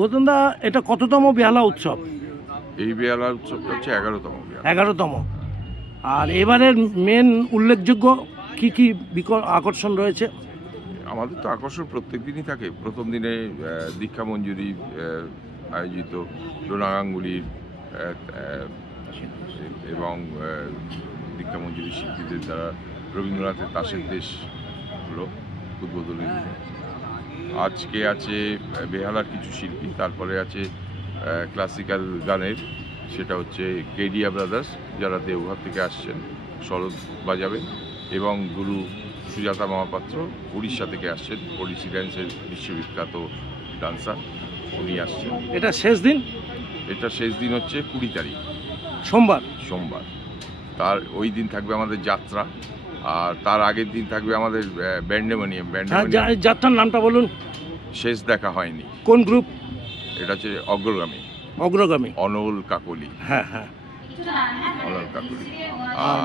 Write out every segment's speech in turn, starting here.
গৌতমদা, এটা কততম বেহালা উৎসব? এই বেহালা উৎসবটা হচ্ছে 11তম। 11তম। আর এবারের মেন উল্লেখযোগ্য কি কি আকর্ষণ রয়েছে? আমাদের তো আকর্ষণ প্রত্যেক দিনই থাকে। প্রথম দিনে দীক্ষা মঞ্জুরি আয়োজিত, ডোনা গাঙ্গুলির এবং দীক্ষা মঞ্জুরি শিল্পীদের দ্বারা রবীন্দ্রনাথের তাসের দেশ হলো উদ্বোধনী। আজকে আছে বেহালার কিছু শিল্পী, তারপরে আছে ক্লাসিক্যাল গানের, সেটা হচ্ছে কেডিয়া ব্রাদার্স, যারা দেওঘর থেকে আসছেন, সরোদ বাজাবেন, এবং গুরু সুজাতা মহাপাত্র উড়িষ্যা থেকে আসছেন, ওড়িশি ড্যান্সের বিশ্ববিখ্যাত ডান্সার, উনি আসছেন। এটা শেষ দিন? এটা শেষ দিন হচ্ছে 20 তারিখ, সোমবার। তার ওই দিন থাকবে আমাদের যাত্রা, আর তার আগের দিন থাকবে আমাদের ব্যান্ডেমোনিয়াম। যাত্রার নামটা বলুন। শেষ দেখা হয়নি। কোন গ্রুপ? এটা হচ্ছে অগ্রগামী। অনল কাকলি। হ্যাঁ হ্যাঁ, অনল কাকলি। আর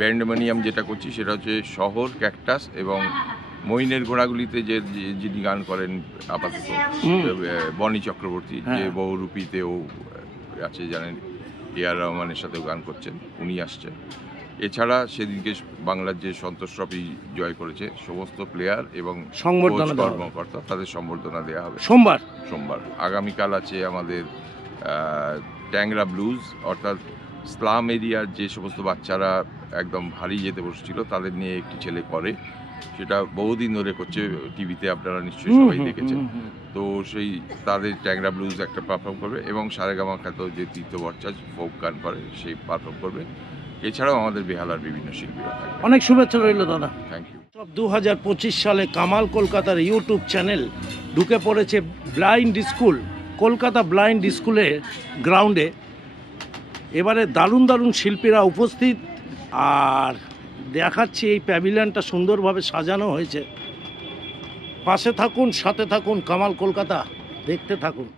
ব্যান্ডেমোনিয়াম যেটা করছি সেটা হচ্ছে শহর, ক্যাকটাস এবং মইনের ঘোড়াগুলিতে যিনি গান করেন আপাতত, বনি চক্রবর্তী, যে বহুরূপীতেও আছে জানেন, এআর রহমানের সাথেও গান করছেন, উনি আসছেন। এছাড়া সেদিনকে বাংলার যে সন্তোষ ট্রফি জয় করেছে সমস্ত প্লেয়ার এবং কর্মকর্তা, তাদের সম্বর্ধনা দেওয়া হবে সোমবার। আগামীকাল আছে আমাদের ট্যাংরা ব্লুজ, অর্থাৎ স্লাম এরিয়ার যে সমস্ত বাচ্চারা একদম ভারী যেতে বসছিল, তাদের নিয়ে একটি ছেলে করে, সেটা বহুদিন ধরে করছে, টিভিতে আপনারা নিশ্চয়ই সবাই দেখেছেন। তো সেই তাদের ট্যাংরা ব্লুজ একটা পারফর্ম করবে, এবং সারেগামা খ্যাত যে তীর্থ ভট্টাচার্য ফোক গান করে সেই পারফর্ম করবে। এছাড়াও আমাদের বেহালার বিভিন্ন শিল্পীরা থাকবে। অনেক শুভেচ্ছা রইল দাদা। Thank you. 2025 সালে কামাল কলকাতার ইউটিউব চ্যানেল ঢুকে পড়েছে ব্লাইন্ড স্কুল, কলকাতা ব্লাইন্ড স্কুলের গ্রাউন্ডে। এবারে দারুণ দারুণ শিল্পীরা উপস্থিত, আর দেখাচ্ছি এই প্যাভিলিয়নটা সুন্দরভাবে সাজানো হয়েছে। পাশে থাকুন, সাথে থাকুন, কামাল কলকাতা দেখতে থাকুন।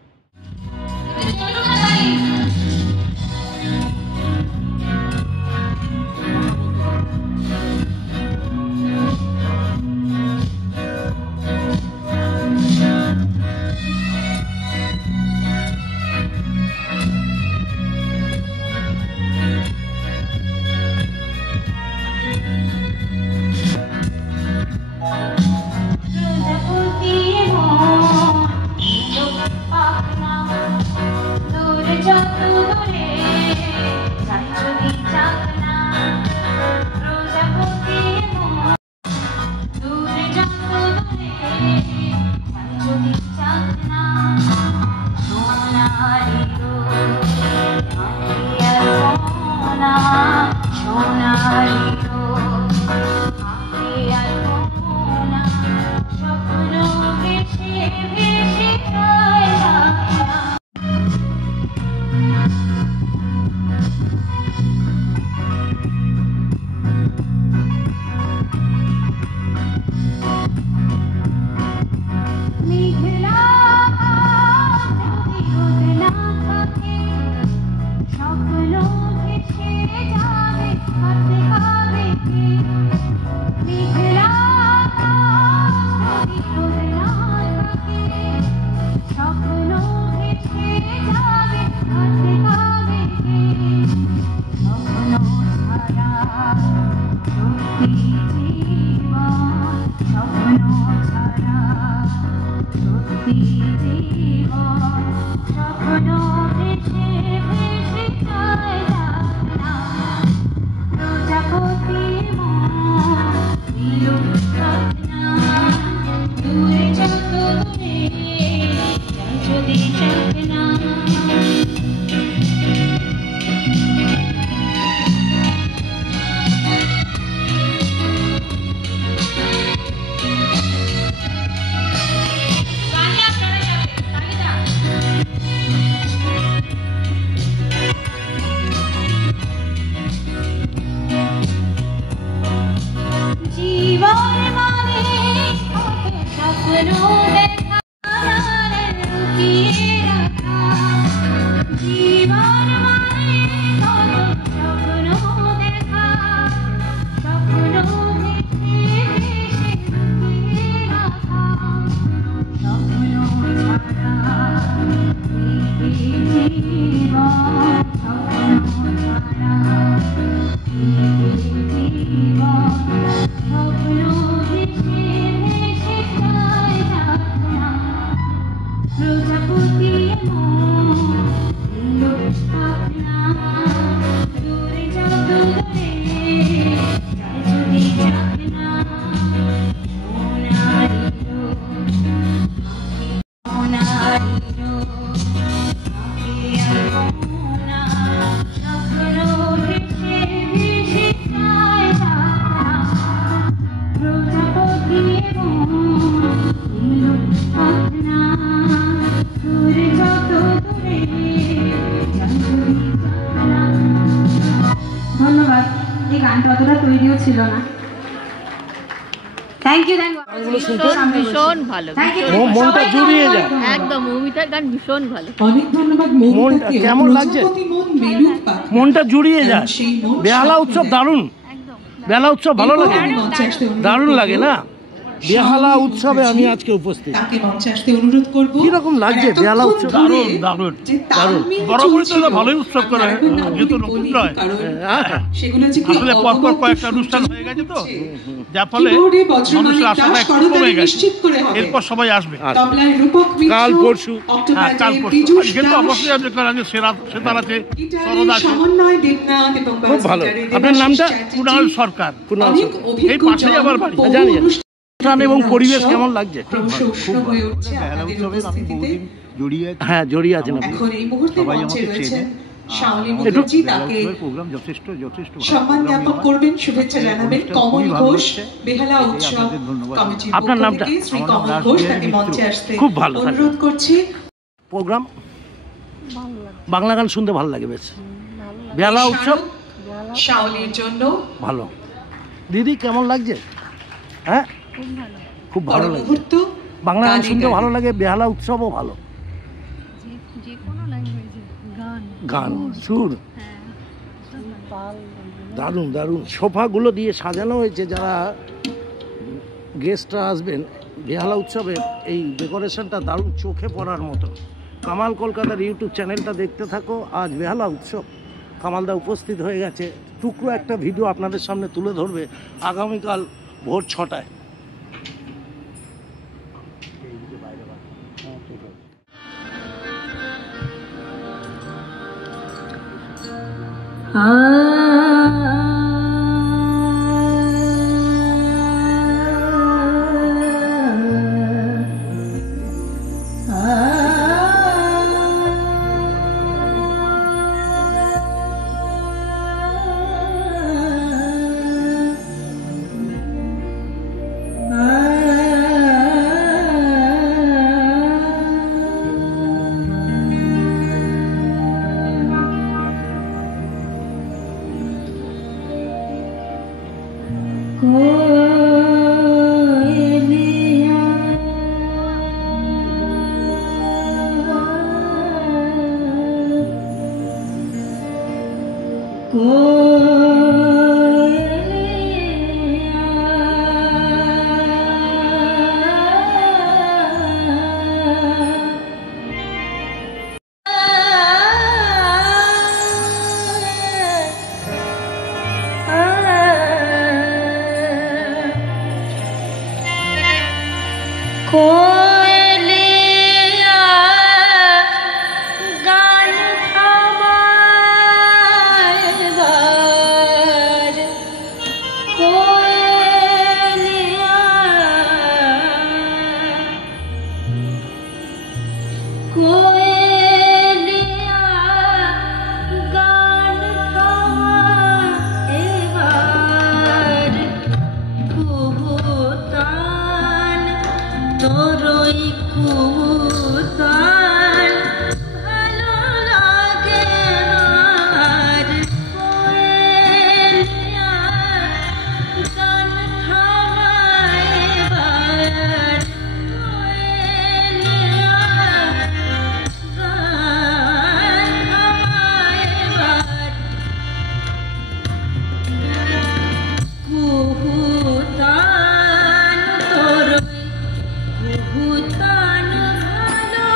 ধন্যবাদ। এই গানটা অতটা তৈরিও ছিল না। থ্যাংক ইউ ভীষণ ভালো, মনটা জুড়িয়ে যায় একদম মৌমিতার গান ভীষণ ভালো। অনেক ধন্যবাদ। মনটা কেমন লাগছে? মনটা জুড়িয়ে যায়। বেহালা উৎসব দারুণ। বেহালা উৎসব ভালো লাগে, দারুণ লাগে না? বেহালা উৎসবে আমি আজকে উপস্থিত। কিরকম লাগছে বেহালা উৎসব? দারুণ দারুণ দারুণ। বরাবরই তো ভালোই উৎসব করা হয়, যেহেতু নতুন নয়। আসলে পরপর কয়েকটা অনুষ্ঠান হয়ে গেছে তো, যার ফলে মানুষের আশাটা একটু কমে গেছে। এরপর সবাই আসবে কাল পরশু। কাল পরশু যেহেতু অবশ্যই আসবে, কারণ সেতার আছে, সরদ আছে। খুব ভালো। আপনার নামটা? কুণাল সরকার। এই পাশেই আবার বাড়ি। জানি এবং পরিবেশ কেমন লাগছে? হ্যাঁ, জড়িয়ে আছেন আপনি। আপনার নামটা? খুব ভালো প্রোগ্রাম। বাংলা গান শুনতে ভালো লাগে বেশ। বেহালা উৎসব ভালো। দিদি কেমন লাগছে? হ্যাঁ, খুব ভালো লাগে। বাংলা গান শুনতে ভালো লাগে, বেহালা উৎসবও ভালো। গান সুর দারুণ দারুণ। সোফাগুলো দিয়ে সাজানো হয়েছে, যারা গেস্টরা আসবেন বেহালা উৎসবে। এই ডেকোরেশনটা দারুণ, চোখে পড়ার মতো। কামাল কলকাতার ইউটিউব চ্যানেলটা দেখতে থাকো। আজ বেহালা উৎসব, কামালদা উপস্থিত হয়ে গেছে। টুকরো একটা ভিডিও আপনাদের সামনে তুলে ধরবে আগামীকাল ভোর 6টায়। ভূতান ভালো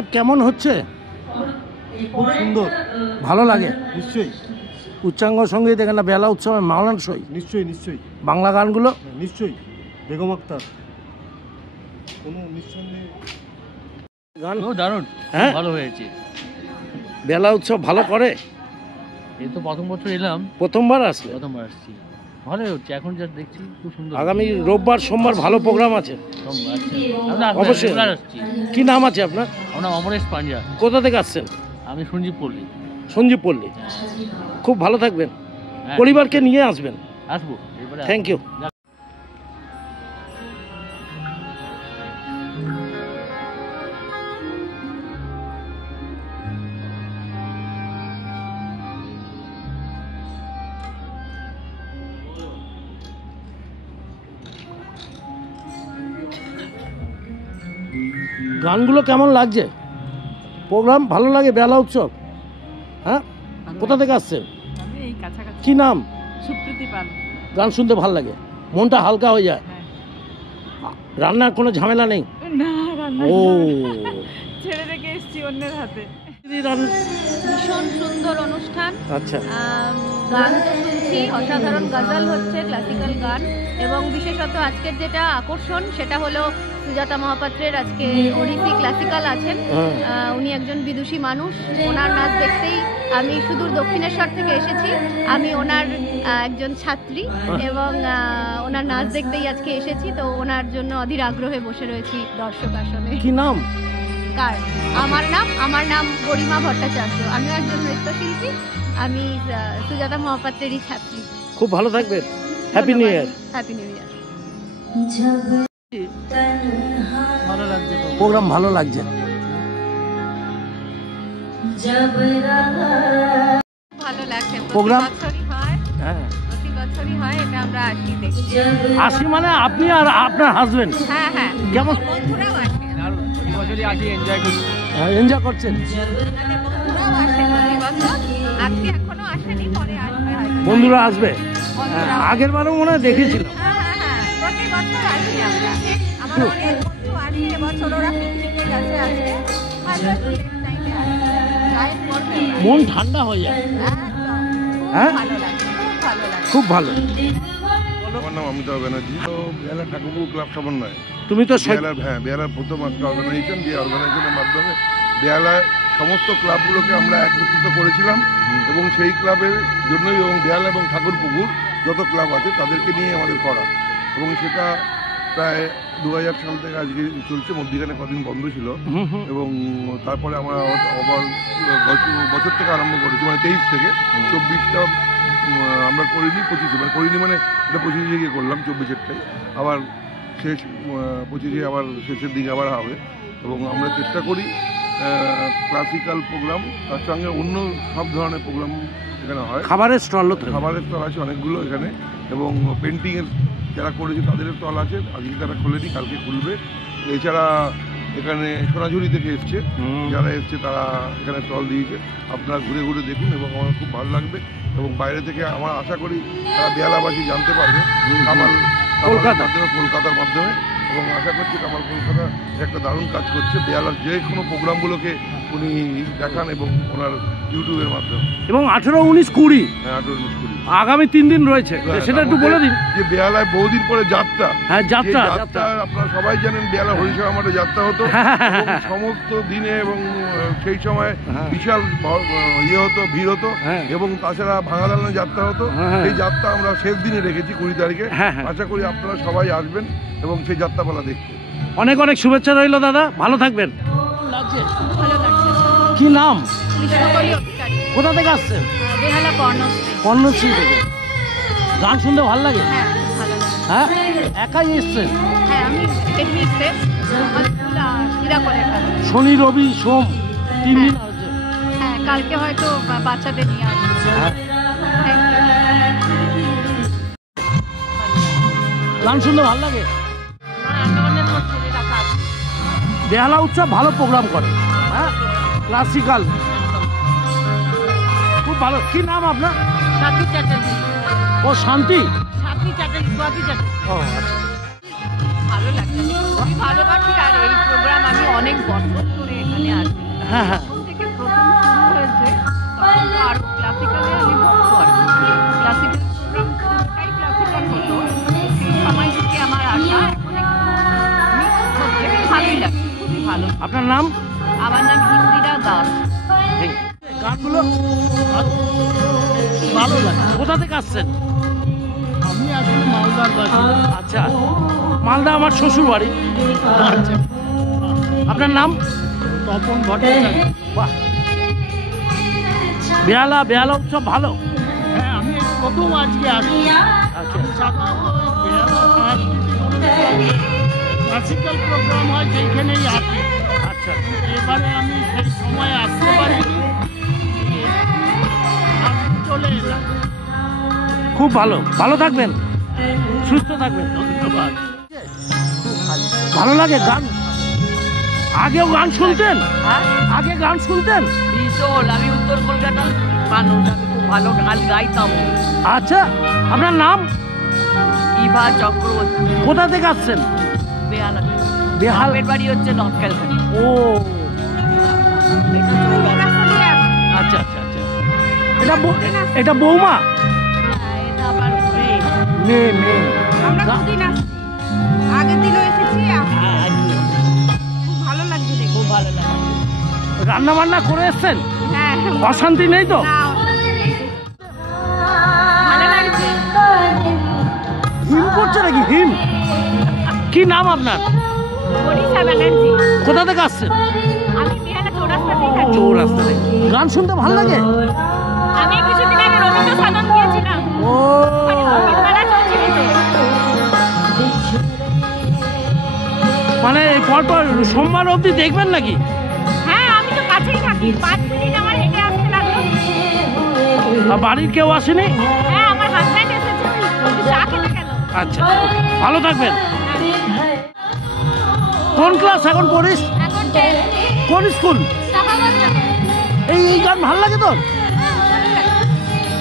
সাহেব কেমন হচ্ছে? সুন্দর, ভালো লাগে নিশ্চয়ই উচ্চাঙ্গ সঙ্গীত এখানে বেলা উৎসবে মানানসই। নিশ্চয়ই নিশ্চয়ই বাংলা গানগুলো নিশ্চয়ই বেগম আক্তার কোনো নিঃসন্দেহে গান দারুণ, হ্যাঁ ভালো হয়েছে। বেলা উৎসব ভালো করে? এই তো প্রথম বছর এলাম, প্রথমবার আসলে? প্রথমবার আসছি, ভালোই হচ্ছে এখন যা দেখছি, খুব সুন্দর। আগামী রোববার সোমবার ভালো প্রোগ্রাম আছে সোমবার, আচ্ছা। অবশ্যই। রেগুলার আসছি। কি নাম আছে আপনার? আমার নাম অমরেশ পান্ডা। কোথা থেকে আসছেন? আমি সঞ্জীব পল্লী। সঞ্জীব পল্লী। খুব ভালো থাকবেন, হ্যাঁ, পরিবারকে নিয়ে আসবেন। আসবো এবারে। Thank you. গানগুলো কেমন লাগছে? প্রোগ্রাম ভালো লাগে? বেলা উৎসব, হ্যাঁ? কোথা থেকে আসছেন? আমি এই কাছাকাছি। কি নাম? সুপ্রীতি পাল। গান শুনতে ভালো লাগে, মনটা হালকা হয়ে যায়। রান্নার কোনো ঝামেলা নেই? না, রান্না ও ছেড়ে রেখে এসেছি অন্যের হাতে। ভীষণ সুন্দর অনুষ্ঠান। আচ্ছা, গান তো শুনছি, অসাধারণ গজল হচ্ছে, ক্লাসিক্যাল গান, এবং বিশেষত আজকের যেটা আকর্ষণ সেটা হলো সুজাতা মহাপাত্রের আজকে ওড়িশি ক্লাসিক্যাল আছেন। উনি একজন বিদুষী মানুষ, ওনার নাচ দেখতেই আমি সুদূর দক্ষিণেশ্বর থেকে এসেছি। আমি ওনার একজন ছাত্রী এবং ওনার নাচ দেখতেই আজকে এসেছি, তো ওনার জন্য অধীর আগ্রহে বসে রয়েছি দর্শক আসনে। কি নাম? কার? আমার নাম গরিমা ভট্টাচার্য। আমিও একজন নৃত্যশিল্পী। আমি সুজাতা মহাপাত্রেরই ছাত্রী। খুব ভালো থাকবেন। Happy new year. Happy new year. ভালো লাগছে তো। প্রোগ্রাম ভালো লাগছে। ভালো লাগছে। প্রোগ্রাম? প্রতি বছরই হয়, হ্যাঁ, প্রতি বছরই হয়, এটা আমরা আসি দেখি। আসি মানে আপনি আর আপনার হাজবেন্ড? হ্যাঁ হ্যাঁ, কেমন বন্ধুরাও আসে। এই বছরই আসি, এনজয় করছি। এনজয় করছেন? বন্ধুরাও আসে প্রতি বছর। আজকে এখনো আসেনি, পরে আসবে হয়তো। বন্ধুরা আসবে? বন্ধুরাও। আগের বারও মনে হয় দেখেছিলাম। হ্যাঁ, প্রতি বছর আসি আমরা। আমার অনেক বন্ধু আসে, এবছর ওরা পিকনিকে গেছে আজকে। হয়তো next time এ আসবে। গায়ে পড়বে ওরা। মন ঠান্ডা হয়ে যায়। একদম। হ্যাঁ? খুব ভালো লাগছে, খুব ভালো লাগছে। খুব ভালো। আমার নাম অমিতাভ ব্যানার্জি, তো বেহালা ঠাকুরপুর ক্লাব সমন্বয়। তুমি তো বেহালার প্রথম একটা অর্গানাইজেশন, যে অর্গানাইজেশনের মাধ্যমে বেহালায় সমস্ত ক্লাবগুলোকে আমরা একত্রিত করেছিলাম, এবং সেই ক্লাবের জন্যই, এবং বেহালা এবং ঠাকুরপুকুর যত ক্লাব আছে তাদেরকে নিয়ে আমাদের করা, এবং সেটা প্রায় 2000 সাল থেকে আজকে চলছে। মধ্যিখানে কদিন বন্ধ ছিল, এবং তারপরে আমরা আবার বছর থেকে আরম্ভ করেছি, মানে 23 থেকে 24টা আমরা করিনি, 25 মানে করিনি, মানে এটা 25 গিয়ে করলাম, 24-এরটাই আবার শেষ, 25 আবার শেষের দিকে আবার হবে। এবং আমরা চেষ্টা করি ক্লাসিক্যাল প্রোগ্রাম, তার সঙ্গে অন্য সব ধরনের প্রোগ্রাম এখানে হয়। খাবারের স্টল? খাবারের স্টল আছে অনেকগুলো এখানে, এবং পেন্টিংয়ের যারা করেছে তাদের স্টল আছে, আজকে তারা খোলেনি, কালকে খুলবে। এছাড়া এখানে সোনাঝুরি থেকে এসছে, যারা এসছে তারা এখানে স্টল দিয়েছে। আপনারা ঘুরে ঘুরে দেখুন, এবং আমার খুব ভালো লাগবে। এবং বাইরে থেকে আমার আশা করি তারা বেহালাবাসী জানতে পারবে কলকাতার মাধ্যমে, এবং আশা করছি কামাল কলকাতা একটা দারুণ কাজ করছে। বেহালার যে কোনো প্রোগ্রামগুলোকে উনি দেখান, এবং ওনার ইউটিউবের মাধ্যমে। এবং 18, 19, 20 হ্যাঁ, 18, 19, 20 আগামী 3 দিন রয়েছে, সেটা একটু বলে দিন। যে বেহালায় বহুদিন পরে যাত্রা, হ্যাঁ যাত্রা, আপনারা সবাই জানেন বেহালা হরিসভা মাঠে যাত্রা হতো সমস্ত দিনে, এবং সেই সময় বিশাল ইয়ে হতো, ভিড় হতো, এবং তাছাড়া ভাঙাদালানে যাত্রা হতো। সেই যাত্রা আমরা শেষ দিনে রেখেছি 20 তারিখে। আশা করি আপনারা সবাই আসবেন এবং সেই যাত্রাপালা দেখতে। অনেক অনেক শুভেচ্ছা রইল দাদা, ভালো থাকবেন। লাগছে, ভালো লাগছে। কি নাম? কৃষ্ণকলি অধিকারী। কোথা থেকে আসছেন? বেহালা কর্ণশ্রী। কর্ণশ্রী থেকে। গান শুনতে ভালো লাগে? হ্যাঁ, ভালো লাগে। হ্যাঁ, একাই এসছেন? হ্যাঁ, আমি একাডেমি স্টেপ শ্রীরাকলের কাছে। শনি, রবি, সোম 3 দিন আছে। হ্যাঁ, কালকে হয়তো বাচ্চাদের নিয়ে আসবো। গান শুনতে ভালো লাগে? বেহালা উৎসব ভালো প্রোগ্রাম করে, হ্যাঁ, ক্লাসিক্যাল খুব ভালো। কি নাম আপনার? সাথী চ্যাটার্জি। ও শান্তি। সাথী চ্যাটার্জি, সাথী চ্যাটার্জি। ও আচ্ছা। ভালো লাগছে, খুবই ভালোবাসি। আর এই প্রোগ্রাম আমি অনেক বছর ধরে এখানে আসি হ্যাঁ হ্যাঁ তখন থেকে প্রথম শুরু হয়েছে তখন তো আরো ক্লাসিক্যালে আমি ভক্ত আর কি ক্লাসিক্যাল প্রোগ্রাম পুরোটাই ক্লাসিক্যাল হতো সেই সময় থেকে আমার আশা এখন মিক্স হচ্ছে ভালোই লাগে খুবই ভালো। আপনার নাম? আমার নাম ইন্দিরা দাস। গানগুলো ভালো লাগে। কোথা থেকে আসছেন? আমি আসলে মালদার বাসী। আচ্ছা, মালদা আমার শ্বশুর বাড়ি। আচ্ছা, আপনার নাম? তপন ভট্টাচার্য। বাহ, বেহালা উৎসব ভালো। হ্যাঁ, আমি প্রথম আজকে আসি। আচ্ছা, সাধারণত বেহালা সাংস্কৃতিক ক্লাসিক্যাল প্রোগ্রাম হয় সেইখানেই আসি। আচ্ছা, এবারে আমি সেই সময় আসতে পারিনি, আমি চলে এলাম। খুব ভালো, ভালো থাকবেন, সুস্থ থাকবেন। ধন্যবাদ। ভালো লাগে গান? আগেও গান শুনতেন? আগে গান শুনতেন? ভীষণ, আমি উত্তর কলকাতার মানুষ, আমি খুব ভালো গান গাইতাম। আচ্ছা, আপনার নাম? ইভা চক্রবর্তী। কোথা থেকে আসছেন? বেহালা। বেহালা। বাপের বাড়ি হচ্ছে নর্থ ক্যালকাটা। ও আচ্ছা আচ্ছা আচ্ছা, এটা বৌমা? এটা আমার মেয়ে। আমরা দুদিন আসছি, আগের দিনও এসেছি, খুব ভালো লাগছে দেখে। খুব ভালো লাগে। রান্না বান্না করে এসছেন? হ্যাঁ, অশান্তি নেই তো? ভালো লাগছে। হিম করছে নাকি? হিম? কি নাম আপনার? মনীষা ব্যানার্জি। কোথা থেকে আসছেন? আমি বেহালা চৌরাস্তা থেকে থাকি। চৌরাস্তা থেকে। গান শুনতে ভালো লাগে? আমি কিছুদিন আগে রবীন্দ্র সদন গিয়েছিলাম। ও মানে পরপর সোমবার অবধি দেখবেন নাকি? হ্যাঁ, আমি তো কাছেই থাকি, 5 মিনিট আমার হেঁটে আসতে লাগলো। আর বাড়ির কেউ আসেনি? হ্যাঁ, আমার হাজব্যান্ড এসেছে, ওই চা খেতে গেল। আচ্ছা, ভালো থাকবেন। কোন ক্লাস এখন পড়িস? এখন 10। কোন স্কুল? শাহাবাদ। এই গান ভালো লাগে তোর?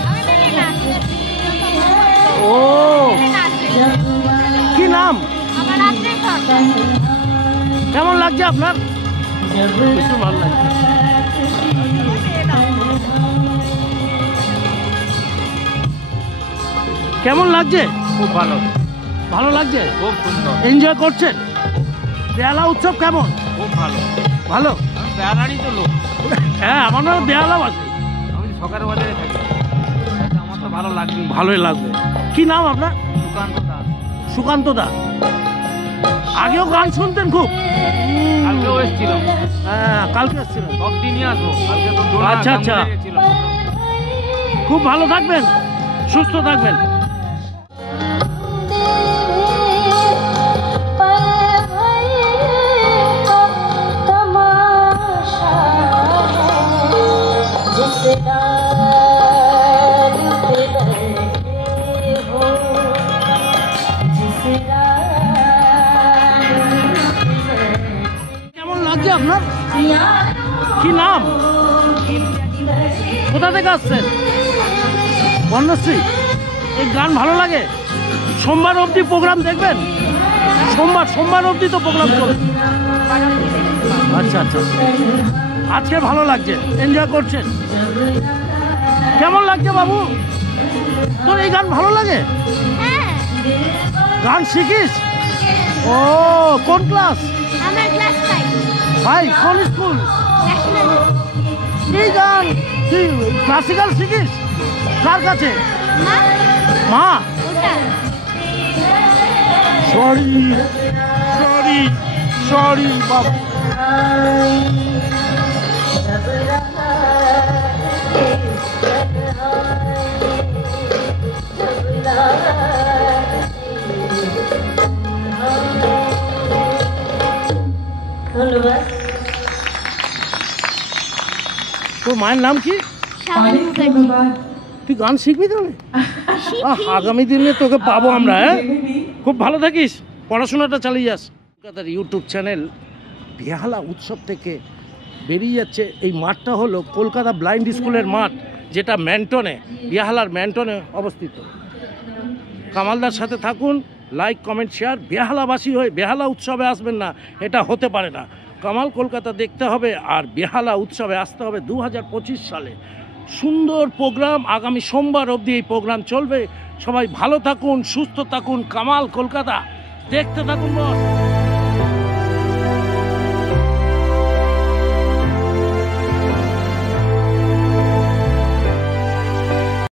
আমি বেরিয়ে না। ও কি নাম? আমার আসতে থাক। কেমন লাগছে আপনার? কিছু ভালো লাগছে। কেমন লাগছে? খুব ভালো, ভালো লাগছে, খুব সুন্দর, এনজয় করছেন? বেহালা উৎসব কেমন? খুব ভালো। ভালো? আমি বেহালারই তো লোক, হ্যাঁ, আমার নাম বেহালা বাসী। আমি সকার বাজারে থাকি, আমার তো ভালো লাগবে। ভালোই লাগবে। কি নাম আপনার? সুকান্ত দাস। সুকান্ত দা। আগেও গান শুনতেন খুব? কালকেও এসেছিলাম। হ্যাঁ, কালকে এসেছিলেন। সব দিনই আসবো, কালকে তো দোলা আচ্ছা, আচ্ছা। গাঙ্গুলি গেছিল। খুব ভালো থাকবেন, সুস্থ থাকবেন। কেমন লাগছে আপনার? কি নাম? কোথা থেকে আসছেন? বর্ণশ্রী। এই গান ভালো লাগে? সোমবার অবধি প্রোগ্রাম দেখবেন? সোমবার অবধি তো প্রোগ্রাম করবেন? আচ্ছা আচ্ছা, আজকে ভালো লাগছে, এনজয় করছেন। কেমন লাগছে বাবু তোর? এই গান ভালো লাগে? গান শিখিস? ও কোন ক্লাস? আমার ক্লাস 5। ভাই কোন স্কুল? এই গান তুই ক্লাসিক্যাল শিখিস কার কাছে? মা? সরি বাবা। ধন্যবাদ। তোর মায়ের নাম কি? তুই গান শিখবি তাহলে? আগামী দিনে তোকে পাবো আমরা। হ্যাঁ, খুব ভালো থাকিস, পড়াশোনাটা চালিয়ে যাস। কলকাতার ইউটিউব চ্যানেল বেহালা উৎসব থেকে বেরিয়ে যাচ্ছে। এই মাঠটা হলো কলকাতা ব্লাইন্ড স্কুলের মাঠ, যেটা ম্যান্টনে, বেহালার ম্যান্টনে অবস্থিত। কামালদার সাথে থাকুন, লাইক কমেন্ট শেয়ার। বেহালাবাসী হয়ে বেহালা উৎসবে আসবেন না, এটা হতে পারে না। কামাল কলকাতা দেখতে হবে আর বেহালা উৎসবে আসতে হবে 2025 সালে। সুন্দর প্রোগ্রাম, আগামী সোমবার অবধি এই প্রোগ্রাম চলবে। সবাই ভালো থাকুন, সুস্থ থাকুন, কামাল কলকাতা দেখতে থাকুন বস।